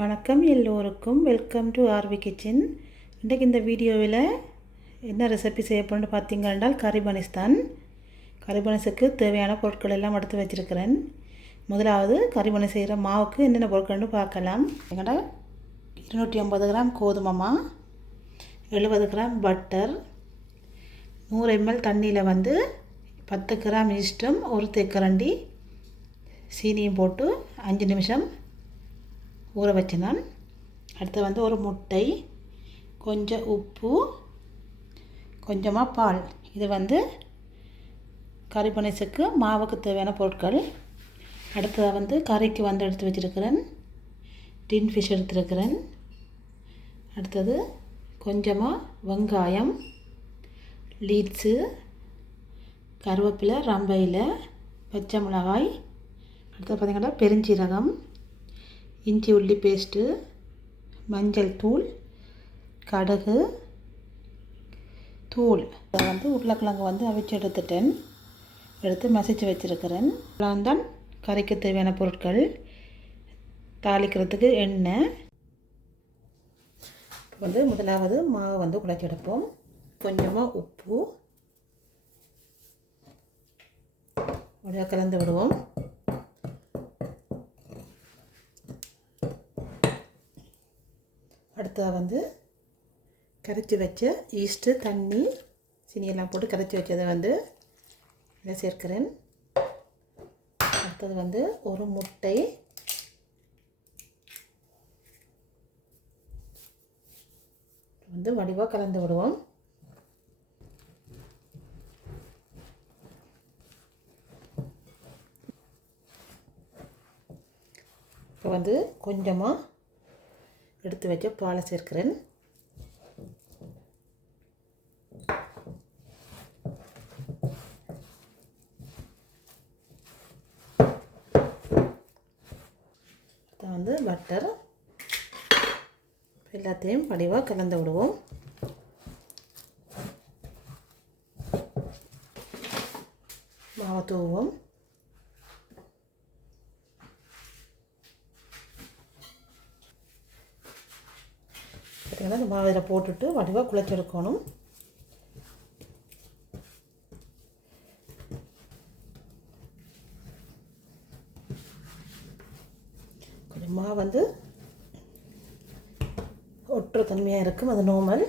வணக்கம் எல்லோருக்கும் welcome to RV kitchen. இன்றைக்கு இந்த வீடியோவில் என்ன ரெசிபி செய்ய போகிறேன்னு பார்த்தீங்கன்னா கரிபனிஸ்தான். கரிபனிஸுக்கு தேவையான பொருட்கள் எல்லாம் எடுத்து வச்சுருக்கிறேன். முதலாவது கரிபனிஸ் செய்கிற மாவுக்கு என்னென்ன பொருட்கள்னு பார்க்கலாம். எங்கள்ட 250 கிராம் கோதுமை மா, 70 கிராம் பட்டர், 100 ml தண்ணியில் 10 கிராம் ஈஸ்டும் ஒரு தேக்கரண்டி சீனியும் போட்டு 5 நிமிஷம் ஊற வச்சினான். அடுத்து ஒரு முட்டை, கொஞ்சம் உப்பு, கொஞ்சமாக பால். இது கரிபனிஸுக்கு மாவுக்கு தேவையான பொருட்கள். அடுத்தது கறிக்கு எடுத்து வச்சுருக்கிறேன். டின் ஃபிஷ் எடுத்துருக்கிறேன். அடுத்தது கொஞ்சமாக வெங்காயம், லீட்ஸு, கருவேப்பிலை, ரம்பையில், பச்சை மிளகாய். அடுத்தது பார்த்திங்கன்னா பெருஞ்சீரகம், இஞ்சி உள்ளி பேஸ்ட்டு, மஞ்சள் தூள், கடுகு தூள். உருளைக்கிழங்கு அவிச்சு எடுத்துட்டேன். எடுத்து மசிச்சு வச்சுருக்கிறேன். இதெல்லாம் தான் கறிக்கு தேவையான பொருட்கள். தாளிக்கிறதுக்கு எண்ணெய். முதலாவது மாவை குழைச்சி எடுப்போம். கொஞ்சமாக உப்பு உடைய கலந்து விடுவோம். அடுத்தது கரைச்சி வச்ச ஈஸ்ட்டு, தண்ணி, சீனியெல்லாம் போட்டு கரைச்சி வச்சதை இதை சேர்க்கிறேன். அடுத்தது ஒரு முட்டை, வடிவாக கலந்து விடுவோம். இப்போ கொஞ்சமாக எடுத்து வச்ச பாலை சேர்க்கிறேன். பட்டர் எல்லாத்தையும் வடிவாக கலந்து விடுவோம். மாவை தூவோம். பார்த்திங்கன்னா இந்த மாவை இதில் போட்டுட்டு வடிவாக குழைச்செடுக்கணும். கொஞ்சம் மாவு ஒட்டுற தன்மையாக இருக்கும். அது நார்மல்.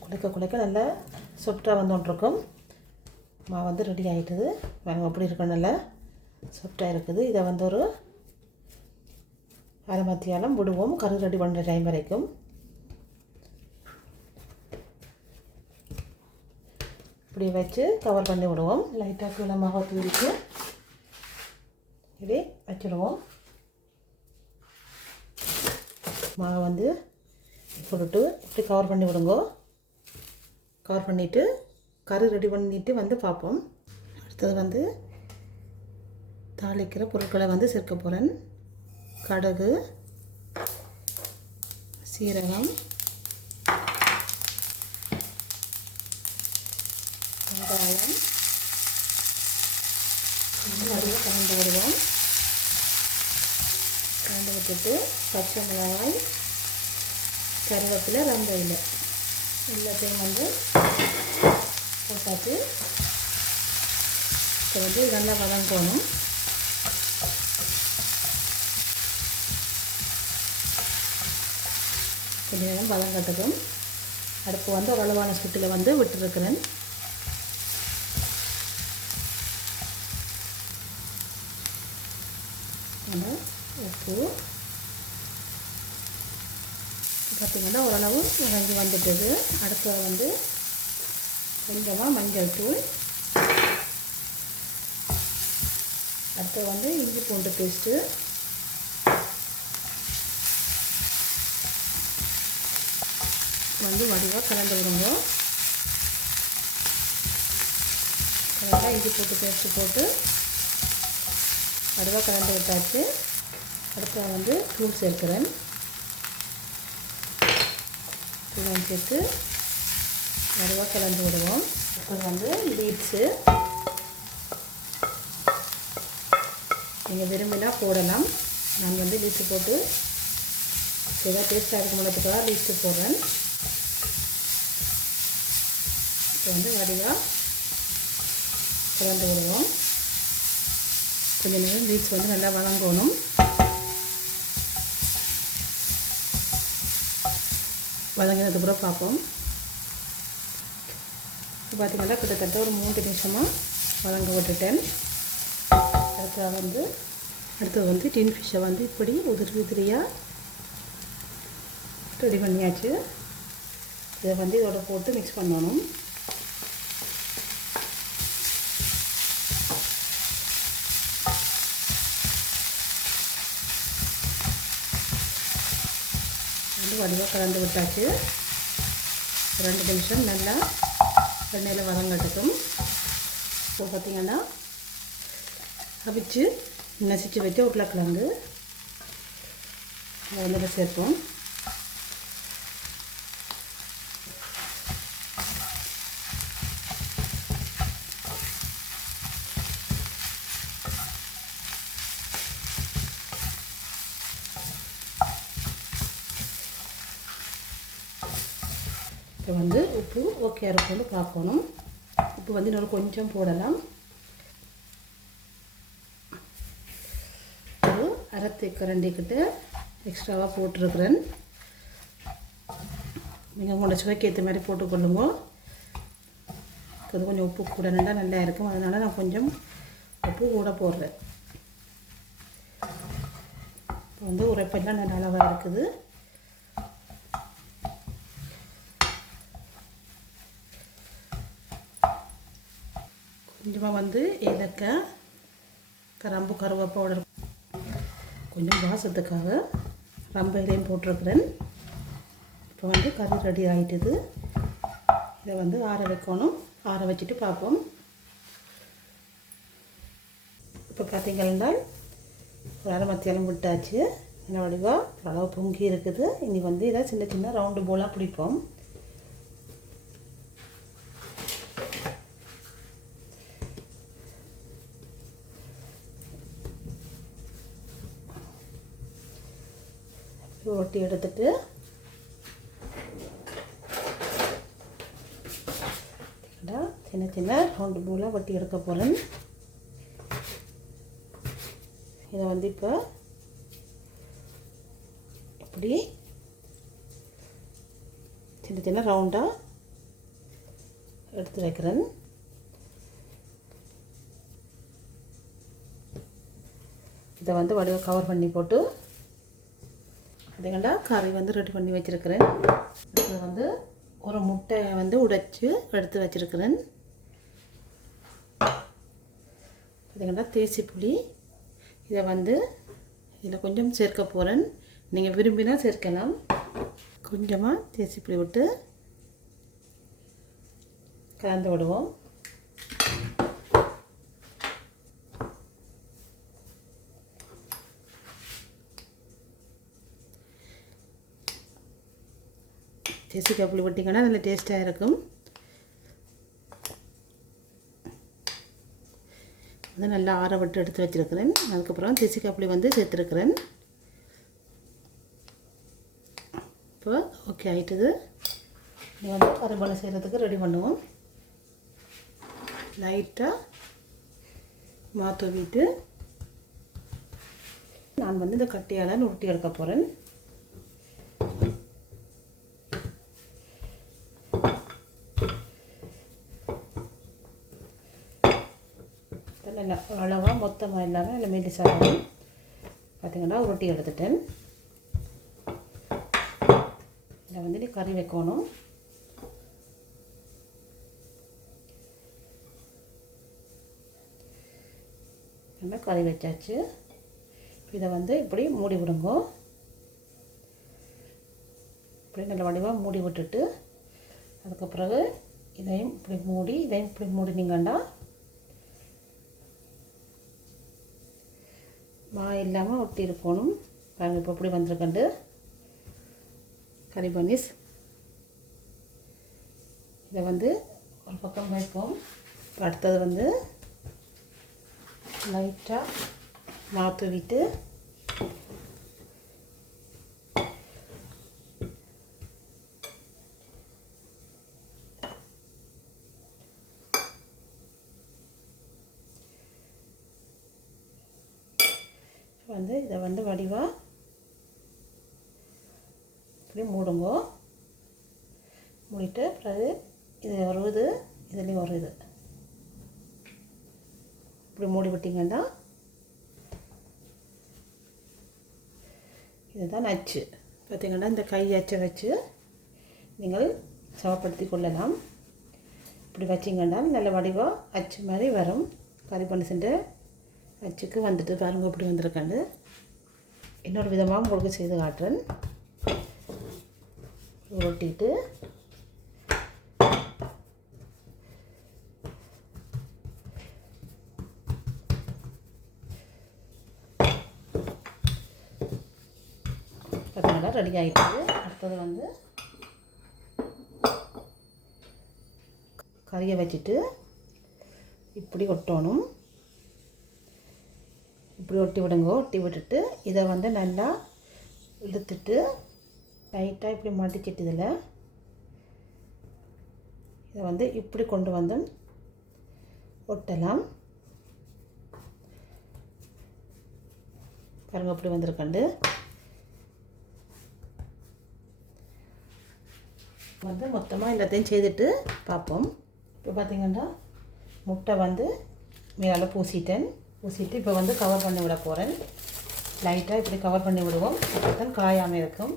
குழைக்க குழைக்க நல்லா சாஃப்டாக வந்துட்டுருக்கும். மாவு ரெடி ஆகிட்டுது. வாங்க அப்படி இருக்கும். நல்லா சாஃப்டாக இருக்குது. இதை ஒரு அரை மத்தியாலம் விடுவோம். கறி ரெடி பண்ணுற டைம் வரைக்கும். இப்படி வச்சு கவர் பண்ணி விடுவோம். லைட்டாக கீழே மாவை தூரிட்டு இப்படி வச்சுடுவோம். மாவை போட்டுட்டு இப்படி கவர் பண்ணி விடுங்க. கவர் பண்ணிவிட்டு கறி ரெடி பண்ணிவிட்டு பார்ப்போம். அடுத்தது தாளிக்கிற பொருட்களை சேர்க்க போகிறேன். கடுகு, சீரகம், வெங்காயம் நிறைய கலந்து விடுவோம். கலந்து விட்டுட்டு பச்சை மிளகாய், கருவேப்பிலை, ரம்பையில் எல்லாத்தையும் போட்டாச்சு. இப்போ நல்லா வதங்கணும். கொஞ்சம் நேரம் பதம் கட்டதும் அடுப்பு ஒரு அளவான ஸ்டிக்கில் விட்டுருக்கிறேன். உப்பு பார்த்திங்கன்னா ஓரளவு இறங்கி வந்துட்டது. அடுத்தது கொஞ்சமாக மஞ்சள் தூள், அடுத்தது இஞ்சி பூண்டு பேஸ்ட்டு, வடிவாக கலந்து விடுங்க. கலந்தால் இஞ்சி போட்டு பேஸ்ட்டு போட்டு வடிவாக கலந்து விட்டாச்சு. அடுத்து தூள் சேர்க்கிறேன். தூள் சேர்த்து வடிவாக கலந்து விடுவோம். இப்போ லீட்ஸு நீங்கள் விரும்பினா போடலாம். நான் வந்து லீஸ்ட்டு போட்டு ஏதாவது டேஸ்ட்டாக இருக்க முடியறதுக்காக லீஸ்ட்டு போடுறேன். இப்போ வந்து வடிவாக கலந்து விடுவோம். கொஞ்சம் நேரம் லீஸ் வந்து நல்லா வதங்கணும். வதங்கினதுக்கப்புறம் பார்ப்போம். இப்போ பார்த்திங்கன்னா கிட்டத்தட்ட ஒரு 3 நிமிஷமாக வதங்க விட்டுட்டேன். அடுத்தது வந்து டின் ஃபிஷ்ஷை வந்து இப்படி உதிரியாக ரெடி பண்ணியாச்சு. இதை வந்து இதோட போட்டு மிக்ஸ் பண்ணணும். வந்து வடிவாக கலந்து விட்டாச்சு. 2 நிமிஷம் நல்லா எண்ணெயில் வதங்கட்டுக்கும். இப்போ பார்த்திங்கன்னா அவிச்சு நசிச்சு வச்ச உருளைக்கிழங்கு அதை வந்து சேர்ப்போம். இப்போ வந்து உப்பு ஓகே இருக்குன்னு பார்க்கணும். உப்பு வந்து இன்னொரு கொஞ்சம் போடலாம். ஒரு அரை தேக்கரண்டிக்கிட்ட எக்ஸ்ட்ராவாக போட்டிருக்கிறேன். நீங்கள் உங்களோட சுவைக்கு ஏற்ற மாதிரி போட்டுக்கொள்ளுங்க. அது கொஞ்சம் உப்பு கூட நல்லா இருக்கும். அதனால் நான் கொஞ்சம் உப்பு கூட போடுறேன். இப்போ வந்து உரைப்பெல்லாம் நல்ல அளவாக இருக்குது. கொஞ்சமாக வந்து ஏலக்காய், கிராம்பு, கருவேப்பிலை பவுடர், கொஞ்சம் வாசத்துக்காக ரம்ப இலையும் போட்டிருக்கிறேன். இப்போ வந்து கறி ரெடி ஆகிட்டுது. இதை வந்து ஆற வைக்கணும். ஆற வச்சுட்டு பார்ப்போம். இப்போ பார்த்திங்கன்னா ஒரு அரை மத்தியாலம் விட்டாச்சு. என்ன வடிவாக அளவு பொங்கி இருக்குது. இனி வந்து இதை சின்ன சின்ன ரவுண்டு போலாக பிடிப்போம். ஒட்டி எடுத்துட்டு சின்ன சின்ன ரவுண்டு போலாக ஒட்டி எடுக்க போகிறேன். இதை வந்து இப்போ இப்படி சின்ன சின்ன ரவுண்டாக எடுத்து வைக்கிறேன். இதை வந்து வடிவாக கவர் பண்ணி போட்டு அதுக்கண்டா கறி வந்து ரெடி பண்ணி வச்சுருக்கிறேன். இதில் வந்து ஒரு முட்டையை வந்து உடைச்சி எடுத்து வச்சுருக்கிறேன். அதுக்கண்டா தேசி புளி இதை வந்து இதில் கொஞ்சம் சேர்க்க போகிறேன். நீங்கள் விரும்பினா சேர்க்கலாம். கொஞ்சமாக தேசி புளி விட்டு கலந்து விடுவோம். தேசிக்காய் புளி விட்டிங்கன்னா நல்ல டேஸ்ட்டாக இருக்கும். வந்து நல்லா ஆற விட்டு எடுத்து வச்சுருக்கிறேன். அதுக்கப்புறம் தேசிக்காய் புளி வந்து சேர்த்துருக்கிறேன். இப்போ ஓகே ஆகிட்டுது. இது வந்து கறிபானை செய்கிறதுக்கு ரெடி பண்ணுவோம். லைட்டாக மாற்றவிட்டு நான் வந்து இந்த கட்டியால் உருட்டி எடுக்க போகிறேன். நல்லா அளவாக மொத்தமாக இல்லாமல் இல்லை மெலிசாக பார்த்திங்கன்னா உருட்டி எடுத்துட்டேன். இதை வந்து நீ கறி வைக்கணும். நம்ம கறி வச்சாச்சு. இதை வந்து இப்படி மூடி விடுங்க. இப்படி நல்ல வடிவாக மூடி விட்டுட்டு அதுக்கப்புறம் இதையும் இப்படி மூடினீங்கன்னா மாவு இல்லாமல் ஒட்டி இருக்கணும். பாருங்கள் இப்போ இப்படி வந்திருக்கண்டு கறி பனீஸ். இதை வந்து ஒரு பக்கம் வைப்போம். அடுத்தது வந்து லைட்டாக மாவு தூவிட்டு வந்து இதை வந்து வடிவாக இப்படி மூடுங்கோ. மூடிட்டு பிறகு இது வருது, இதுலேயும் வருது. இப்படி மூடி விட்டிங்கன்னா இதுதான் அச்சு. பார்த்திங்கன்னா இந்த கை அச்சை வச்சு நீங்கள் சமப்படுத்தி கொள்ளலாம். இப்படி வச்சிங்கன்னா நல்ல வடிவாக அச்சு மாதிரி வரும். கறி பனிசு அச்சுக்கு வந்துட்டு பாருங்க இப்படி வந்திருக்காண்டு. இன்னொரு விதமாக உங்களுக்கு செய்து காட்டுறேன். உருட்டிட்டு பார்த்தீங்கன்னா ரெடி ஆகிடுது. அடுத்தது வந்து கறியை வச்சுட்டு இப்படி ஒட்டணும். இப்படி ஒட்டி விடுங்க. ஒட்டி விட்டுட்டு இதை வந்து நல்லா இழுத்துட்டு டைட்டாக இப்படி மாட்டிச்சிட்டு இதில் இதை வந்து இப்படி கொண்டு வந்து ஒட்டலாம். பாருங்கள் இப்படி வந்திருக்காண்டு. வந்து மொத்தமாக எல்லாத்தையும் செய்துட்டு பார்ப்போம். இப்போ பார்த்திங்கன்னா முட்டை வந்து மேலே பூசிட்டு இப்போ வந்து கவர் பண்ணி விட போகிறேன். லைட்டாக இப்படி கவர் பண்ணி விடுவோம். அப்போ தான் காயாமல் இருக்கும்.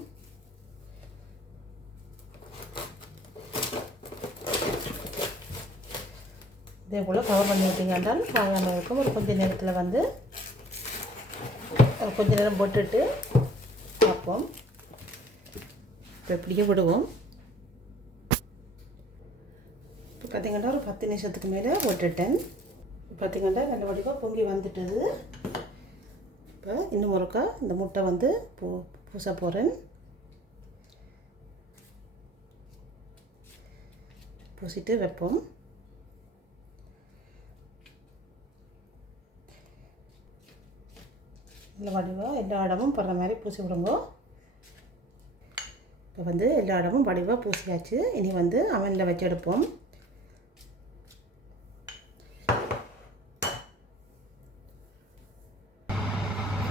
இதே போல் கவர் பண்ணி விட்டீங்கன்னா காயாமல் இருக்கும். ஒரு கொஞ்சம் நேரத்தில் வந்து கொஞ்சம் நேரம் போட்டுட்டு பார்ப்போம். இப்போ இப்படியே விடுவோம். இப்போ பார்த்திங்கன்னா ஒரு 10 நிமிஷத்துக்கு மேலே போட்டுட்டேன். பார்த்திங்கன்னா நல்ல வடிவாக பொங்கி வந்துட்டது. இப்போ இன்னும் ஒருக்கா இந்த முட்டை வந்து பூச போகிறேன். பூசிட்டு வைப்போம். நல்ல வடிவாக எல்லா இடமும் படுற மாதிரி பூசி விடுங்க. இப்போ வந்து எல்லா இடமும் வடிவாக பூசியாச்சு. இனி வந்து அவனில் வச்சு எடுப்போம்.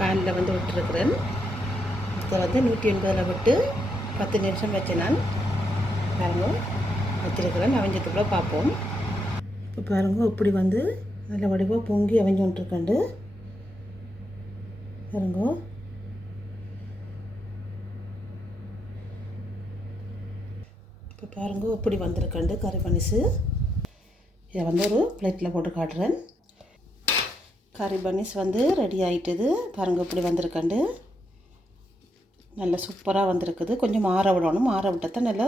ஃபேனில் வந்து விட்டுருக்குறேன். இதை வந்து 180 விட்டு 10 நிமிஷம் வச்சு நான் பாருங்க வச்சுருக்கிறேன். அவஞ்சத்துக்குள்ளே பார்ப்போம். இப்போ பாருங்க இப்படி வந்து நல்ல வடிவாக பொங்கி அவஞ்சு வந்துருக்கண்டு பாருங்க. இப்போ பாருங்க இப்படி வந்திருக்கண்டு கறி பனிசு. இதை வந்து ஒரு பிளேட்டில் போட்டு காட்டுறேன். கறி பனிஸ் வந்து ரெடி ஆகிட்டுது. பாருங்கள் இப்படி வந்திருக்கண்டு. நல்லா சூப்பராக வந்திருக்குது. கொஞ்சம் ஆற விடணும். ஆற விட்டால் தான் நல்லா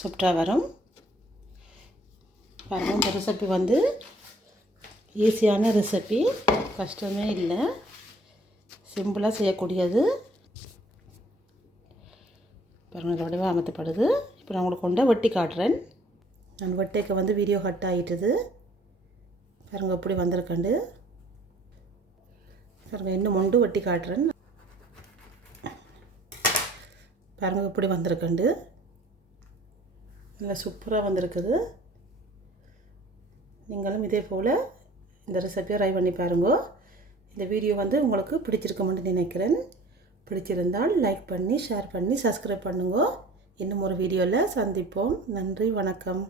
சூப்பராக வரும். பாருங்கள் இந்த ரெசிபி வந்து ஈஸியான ரெசிபி, கஷ்டமே இல்லை, சிம்பிளாக செய்யக்கூடியது. பாருங்கள் வடிவாக அமர்த்தப்படுது. இப்போ நான் உங்களுக்கு கொண்டு வெட்டி காட்டுறேன். நான் வெட்டைக்கு வந்து வீடியோ கட் ஆகிட்டுது. பாருங்கள் இப்படி வந்திருக்கண்டு. பாருங்கள் இன்னும் மொண்டு வெட்டி காட்டுறேன். பாருங்கள் இப்படி வந்திருக்கண்டு. நல்லா சூப்பராக வந்திருக்குது. நீங்களும் இதே போல் இந்த ரெசிபியை ட்ரை பண்ணி பாருங்க. இந்த வீடியோ வந்து உங்களுக்கு பிடிச்சிருக்குமென்னு நினைக்கிறேன். பிடிச்சிருந்தால் லைக் பண்ணி, ஷேர் பண்ணி, சப்ஸ்கிரைப் பண்ணுங்க. இன்னும் ஒரு வீடியோவில் சந்திப்போம். நன்றி, வணக்கம்.